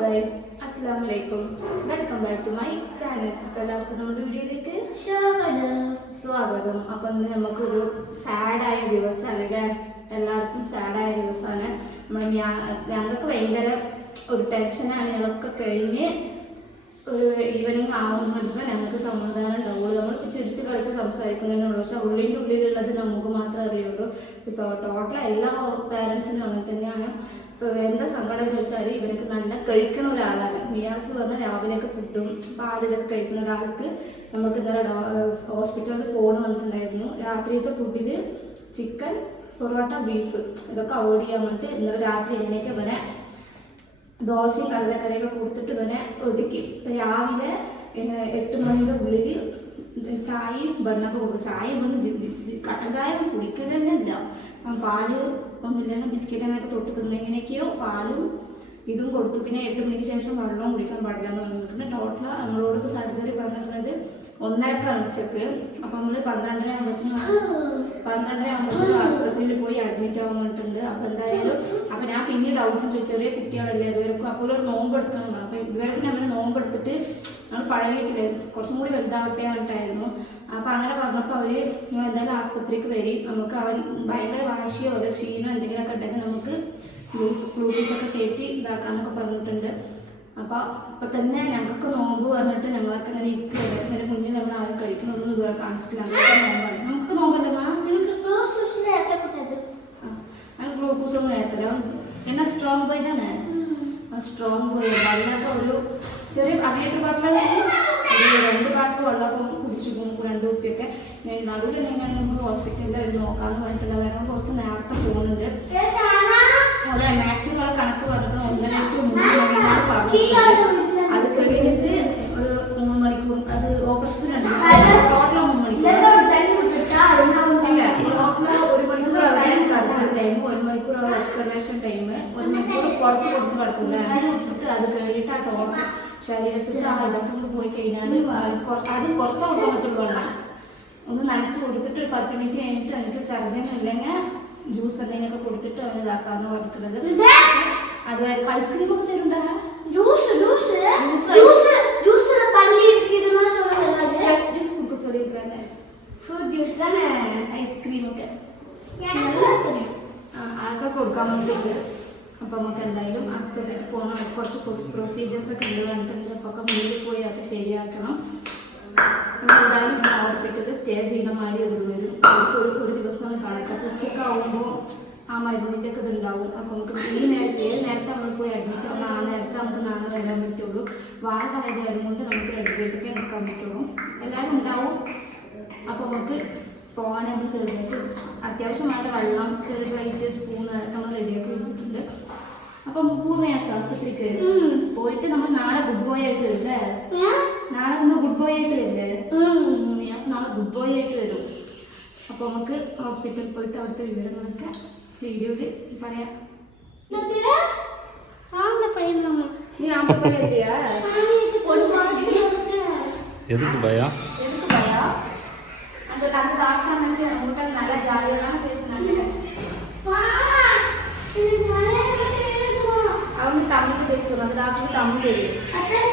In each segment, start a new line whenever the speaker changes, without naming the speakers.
Guys അസ്സാം വലൈക്കും welcome back to my channel അപ്പോൾ എല്ലാവർക്കും നമ്മുടെ വീഡിയോയിലേക്ക് സ്വാഗതം. അപ്പം ഇന്ന് നമുക്കൊരു സാഡായ ദിവസമാണ് അല്ലേ? എല്ലാവർക്കും സാഡായ ദിവസമാണ്. നമ്മൾ ഞങ്ങൾക്ക് ഭയങ്കര ഒരു ടെൻഷനാണ് ഇതൊക്കെ കഴിഞ്ഞ് ഒരു ഈവനിങ് ആവുന്നുണ്ട് ഞങ്ങൾക്ക് സമാധാനം ഉണ്ടാവുള്ളൂ. നമ്മൾ ചിരിച്ച് കളിച്ച് സംസാരിക്കുന്നതിനുള്ളൂ പക്ഷെ ഉള്ളിന്റെ ഉള്ളിലുള്ളത് നമുക്ക് മാത്രമേ അറിയുള്ളൂ. സോ ടോട്ടൽ എല്ലാ പാരൻസിനും അങ്ങനെ തന്നെയാണ്. ഇപ്പോൾ എന്താ സങ്കടം ചോദിച്ചാൽ ഇവർക്ക് നല്ല കഴിക്കണ ഒരാളാണ്. മിയാസ് പറഞ്ഞാൽ രാവിലെയൊക്കെ ഫുഡും പാലിലൊക്കെ കഴിക്കുന്ന ഒരാൾക്ക് നമുക്ക് ഇന്നലെ ഹോസ്പിറ്റലിൽ ഫോൺ വന്നിട്ടുണ്ടായിരുന്നു. രാത്രിയിലത്തെ ഫുഡിൽ ചിക്കൻ പൊറോട്ട ബീഫ് ഇതൊക്കെ അവോയ്ഡ് ചെയ്യാൻ വേണ്ടിയിട്ട് ഇന്നലെ രാത്രി എങ്ങനെയൊക്കെ ഇവനെ ദോശയും കടലക്കറിയൊക്കെ കൊടുത്തിട്ട് ഇവനെ ഒതുക്കി. രാവിലെ എട്ട് മണിയുടെ ഉള്ളിൽ ചായയും വെണ്ണൊക്കെ കൊടുക്കും ചായ ജി- കട്ടൻ ചായ ഒന്നും കുടിക്കലെന്നില്ല പാൽ ഒന്നുമില്ലെങ്കിൽ ബിസ്ക്കറ്റ് അങ്ങനെയൊക്കെ തൊട്ട് തിന്ന് എങ്ങനെയൊക്കെയോ പാലും ഇതും കൊടുത്തു. പിന്നെ എട്ട് മണിക്ക് ശേഷം വെള്ളവും കുടിക്കാൻ പാടില്ല എന്ന് പറഞ്ഞിട്ടുണ്ട് ഡോക്ടർ നമ്മളോട് സർജറി പറഞ്ഞിട്ടുള്ളത് ഒന്നരക്കാണ് ഉച്ചയ്ക്ക് അപ്പം നമ്മൾ പന്ത്രണ്ടര ആകുമ്പോഴത്തേനും പന്ത്രണ്ടര ആകുമ്പോഴത്തേനും ആശുപത്രിയിൽ പോയി അഡ്മിറ്റ് ആവുന്നിട്ടുണ്ട് അപ്പൊ എന്തായാലും അപ്പം ഞാൻ പിന്നെ ഡൗട്ട് ചോദിച്ചു. ചെറിയ കുട്ടികളല്ലേ ഇതുവരെക്കും. അപ്പോൾ ഒരു നോമ്പ് എടുക്കണം എന്നാണ് അപ്പൊ ഇതുവരെ നമ്മൾ നോമ്പ് എടുത്തിട്ട് നമ്മൾ പഴകിയിട്ടില്ല? കുറച്ചും കൂടി വലുതാവട്ടെ പറഞ്ഞിട്ടായിരുന്നു. അപ്പം അങ്ങനെ പറഞ്ഞപ്പോൾ അവർ നിങ്ങൾ എന്തായാലും ആശുപത്രിക്ക് വരും. നമുക്ക് അവൻ ഭയങ്കര വാശിയോ ഒരു ക്ഷീണോ എന്തെങ്കിലുമൊക്കെ ഉണ്ടെങ്കിൽ നമുക്ക് ഗ്ലൂസ് ഗ്ലൂക്കോസൊക്കെ കയറ്റി ഇതാക്കാന്നൊക്കെ പറഞ്ഞിട്ടുണ്ട്. അപ്പോൾ ഇപ്പൊ തന്നെ ഞങ്ങൾക്ക് നോമ്പ് പറഞ്ഞിട്ട് ഞങ്ങളൊക്കെ ഇങ്ങനെ ഇരിക്കുന്നത് ഇതിന്റെ മുന്നിൽ നമ്മൾ ആരും കഴിക്കണമെന്നൊന്നും ഇതുവരെ കാണിച്ചിട്ടില്ല. നോമ്പാണ് നമുക്ക് നോമ്പല്ലേ ഗ്ലൂക്കോസ് ഒന്നും ഏത്തല എന്നാ സ്ട്രോങ് ബോയ് തന്നെ? സ്ട്രോങ് ബോയ് അതിനൊക്കെ ഒരു ചെറിയ അടിയിട്ട് പറഞ്ഞാൽ രണ്ട് പാട്ട് വെള്ളമൊക്കെ കുടിച്ചു പോകും രണ്ട് കുപ്പിയൊക്കെ ഞാൻ നടുവിൽ നമുക്ക് ഹോസ്പിറ്റലിൽ അവർ നോക്കാമെന്ന് പറഞ്ഞിട്ടുള്ള കാരണം കുറച്ച് നേരത്തെ പോകുന്നുണ്ട്. അവിടെ മാക്സിമം കണക്ക് പറഞ്ഞു ഒന്നര ടു മൂന്ന് മണിന്നാണ് പറഞ്ഞിട്ടുള്ളത് അത് കഴിഞ്ഞിട്ട് ഒരു മൂന്ന് മണിക്കൂർ അത് ഓപ്പറേഷത്തിനുണ്ട് ടോട്ടൽ മൂന്ന് മണിക്കൂർ ഇല്ല ടോട്ടൽ ഒരു മണിക്കൂർ അവിടെ സർജറി ടൈം ഒരു മണിക്കൂർ അവിടെ ഒബ്സർവേഷൻ ടൈം ഒരു മണിക്കൂർ പുറത്ത് കൊടുത്ത് കിടക്കില്ല എന്നിട്ട് അത് കഴിഞ്ഞിട്ട് ആ ടോട്ടൽ ശരീരത്തിൽ ആ ഇതൊക്കെ കൊണ്ട് പോയി കഴിഞ്ഞാൽ കുറച്ച് അത് കുറച്ച് കൊടുക്കാൻ പറ്റുള്ളൂ വെള്ളം ഒന്ന് നനച്ച് കൊടുത്തിട്ട് ഒരു പത്ത് മിനിറ്റ് കഴിഞ്ഞിട്ട് എനിക്ക് ഛർദിയൊന്നുമില്ലെങ്കിൽ ജ്യൂസ് എന്തെങ്കിലുമൊക്കെ കൊടുത്തിട്ട് അവന് ഇതാക്കാന്ന് പറഞ്ഞിട്ടുള്ളത്. അതുവരെ ഐസ്ക്രീം ഒക്കെ തരുണ്ടാ ഫ്രഷ് ജ്യൂസ് കൊടുക്കും സോറി ഫ്രൂട്ട് ജ്യൂസ് തന്നെ. ഐസ്ക്രീം ഒക്കെ. അതൊക്കെ കൊടുക്കാൻ വേണ്ടിയിട്ട്. അപ്പോൾ നമുക്ക് എന്തായാലും ആസ്പത്രിയിൽ പോകണം. കുറച്ച് പ്രൊസീജിയേഴ്സ് ഒക്കെ ഉണ്ട് കണ്ടിട്ടുണ്ട് അപ്പോൾ ഒക്കെ മുന്നിൽ പോയി അതൊക്കെ ശരിയാക്കണം. എന്തായാലും ഹോസ്പിറ്റലിൽ സ്റ്റേ ചെയ്യുന്ന മാതിരി ഒരു വരും ഒരു ഒരു ദിവസം കണക്കൊക്കെ ഉച്ചക്കാവുമ്പോൾ ആ മരുന്നിന്റെ ഒക്കെ ഇതുണ്ടാവും. അപ്പോൾ നമുക്ക് ഈ നേരത്തെ ഏത് നേരത്തെ നമ്മൾ പോയി അഡ്മിറ്റ് ആവണം ആ നേരത്തെ നമുക്ക് നാളെ വരാൻ പറ്റുള്ളൂ. വാർഡായതായത് കൊണ്ട് നമുക്ക് രണ്ടുപേർക്കൊക്കെ നിൽക്കാൻ പറ്റുള്ളൂ. എല്ലാവരും ഉണ്ടാവും. അപ്പോൾ നമുക്ക് പോകാൻ നമ്മൾ ചെറുതായിട്ട് അത്യാവശ്യമായിട്ട് വെള്ളം ചെറിയ പ്ലേറ്റ് സ്പൂൺ അതൊക്കെ നമ്മൾ റെഡിയാക്കി വെച്ചിട്ടുണ്ട്. അപ്പം പൂമയാസ് ആശുപത്രിക്ക് പോയിട്ട് നമ്മൾ നാളെ ഗുഡ് ബോയ് ആയിട്ട് വരും അല്ലേ? നാളെ നമ്മൾ ഗുഡ് ബോയ് ആയിട്ട് നാളെ ഗുഡ് ബോയ് ആയിട്ട് വരും അപ്പോൾ നമുക്ക് ഹോസ്പിറ്റലിൽ പോയിട്ട് അവിടുത്തെ വിവരങ്ങളൊക്കെ വീഡിയോയിൽ പറയാം നീ ആമ്പപ്പല്ലിയാ
எதுக்கு பயா
எதுக்கு பயா அந்த அந்த டாக்டர் அன்னைக்கு உங்கள்கிட்ட நல்லா ஜாலியாக பேசினாங்க அவங்க தமிழ் பேசுவாங்க அந்த டாக்டருக்கு தமிழ் தெரியும்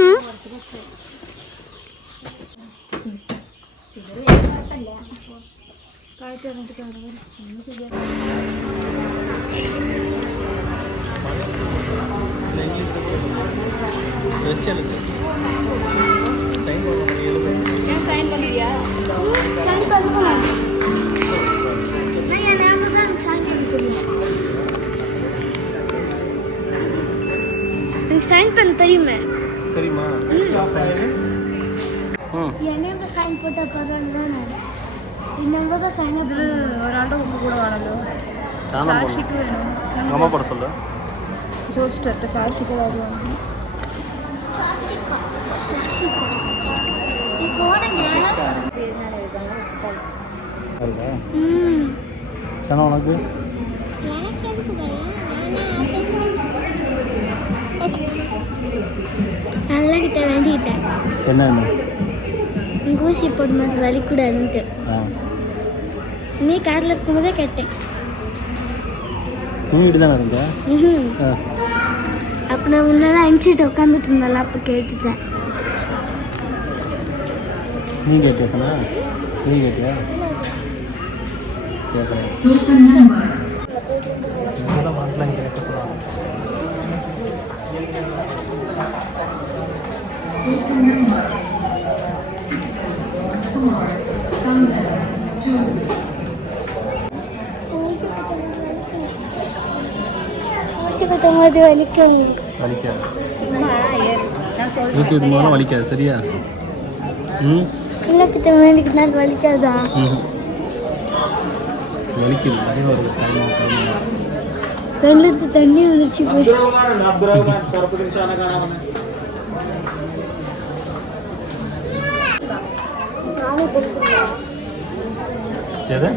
ഉം. சைன் பண்ண தெரியுமே?
தெரியுமா?
என் நேம்ல சைன் போட்ட பரவாயில்ல தானே? என்
நேம்ல தான் சைன் பண்ணி ஒரு
ஆள்கிட்ட
உங்க கூட
வரணும் சாட்சிக்கு வேணும். எங்கள்
அம்மா சொல்லு. ஜோஸ்டர்கிட்ட
சாட்சிக்கு வருவாங்க
சனா உனக்கு?
நல்லா கிட்ட வேண்டிக்கிட்டேன்
என்ன
உங்கள் ஊசி போடும்போது வலிக்கூடாதுன்ட்டு. நீ காரில் இருக்கும்போதே கேட்டேன்.
தூங்கிட்டு தானே இருந்த
அப்போ நான் முன்னெல்லாம் அனுப்பிச்சிட்டு உட்காந்துட்டு இருந்தேன்ல அப்போ கேட்டுட்டேன்.
நீ கேட்டியா சனா? நீ கேட்டியா? வாங்கலாம் கேட்க சொன்னாங்க.
ஊசி குத்தும்போது வலிக்கும்
வலிக்காது
சும்மா ஏறு. நான் சொல்றேன்
ஊசி இது முதல்ல வலிக்காது சரியா ம்
இல்லை கிட்ட வேண்டிக்கிட்டால் வலிக்காதா
ம் வலிக்குது நிறைய வருது டைம் டைம்
வெள்ளத்து தண்ணி வந்துருச்சு போய்
எது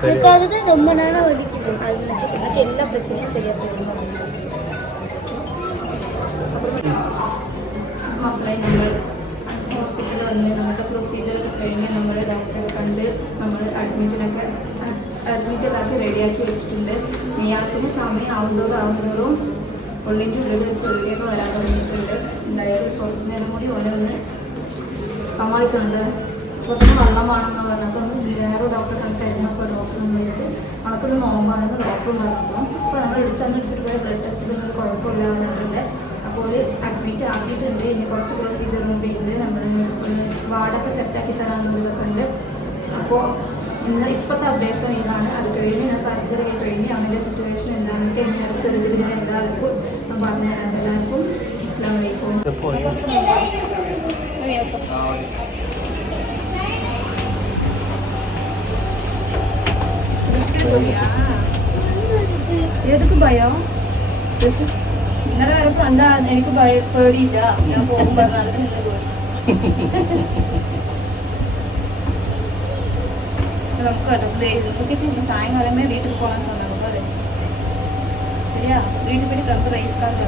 எனக்கு அதுதான் ரொம்ப நேரம் வலிக்குது
அது எனக்கு எனக்கு எல்லா பிரச்சனையும் சரியாக போயிடும் മക്കളെ നമ്മൾ ഹോസ്പിറ്റലിൽ വന്ന് നമ്മുടെ പ്രൊസീജിയർ കഴിഞ്ഞ് നമ്മുടെ ഡോക്ടറെ കണ്ട് നമ്മൾ അഡ്മിറ്റിനൊക്കെ അഡ്മിറ്റൊക്കെ റെഡിയാക്കി വെച്ചിട്ടുണ്ട് നിയാസിന് സമയം ആവുന്നതോറും ആവുന്നതോറും ഉള്ളിൻ്റെ ഉള്ളിൽ ഒരു പേടിയൊക്കെ വരാൻ തുടങ്ങിയിട്ടുണ്ട് എന്തായാലും കുറച്ച് നേരം കൂടി ഓരോന്ന് സമാളിക്കുന്നുണ്ട് അപ്പോൾ കുറച്ച് വെള്ളം വേണമെന്ന് പറഞ്ഞപ്പോൾ വേറെ ഡോക്ടറെ കണ്ടിട്ടായിരുന്നു അപ്പോൾ ഡോക്ടർ നമ്മളെടുത്ത് അവർക്കൊരു നോമ്പാണെന്ന് ഡോക്ടർ പറഞ്ഞു. അപ്പോൾ നമ്മൾ എടുത്തന്ന് എടുത്തിട്ട് പോയി ബ്ലഡ് ടെസ്റ്റിലൊന്നും കുഴപ്പമില്ല പറഞ്ഞിട്ടുണ്ട് അപ്പോൾ ഒരു അഡ്മിറ്റ് ആക്കിയിട്ടുണ്ട്. ഇനി കുറച്ച് പ്രൊസീജിയർ കൂടി ഉണ്ട് നമ്മൾ വാർഡൊക്കെ സെറ്റാക്കി തരാമെന്നുള്ളതൊക്കെ ഉണ്ട്. അപ്പോൾ ഇന്ന് ഇപ്പോഴത്തെ അപ്ഡേഷൻ ഇതാണ്. അത് കഴിഞ്ഞ് ഞാൻ സർജറി കഴിഞ്ഞ് അവന്റെ സിറ്റുവേഷൻ എന്താണെന്നൊക്കെ ഇനി അടുത്തൊരു ഇതിൽ എല്ലാവർക്കും പറഞ്ഞു തരാം. എല്ലാവർക്കും ഇസ്ലാം വലൈക്കും. എതൊക്കെ ഭയം ഇന്നലെ വരപ്പോ എന്താ എനിക്ക് ഭയ പേടിയില്ല ഞാൻ പോകും പറഞ്ഞാലും നിന്നെ പോയി നമുക്ക് നമുക്ക് സായങ്കാലമേ വീട്ടിൽ പോകാൻ സമയം അതെ ശരിയാ വീട്ടിൽ പോയിട്ട് നമുക്ക് റൈസ് കാർഡ്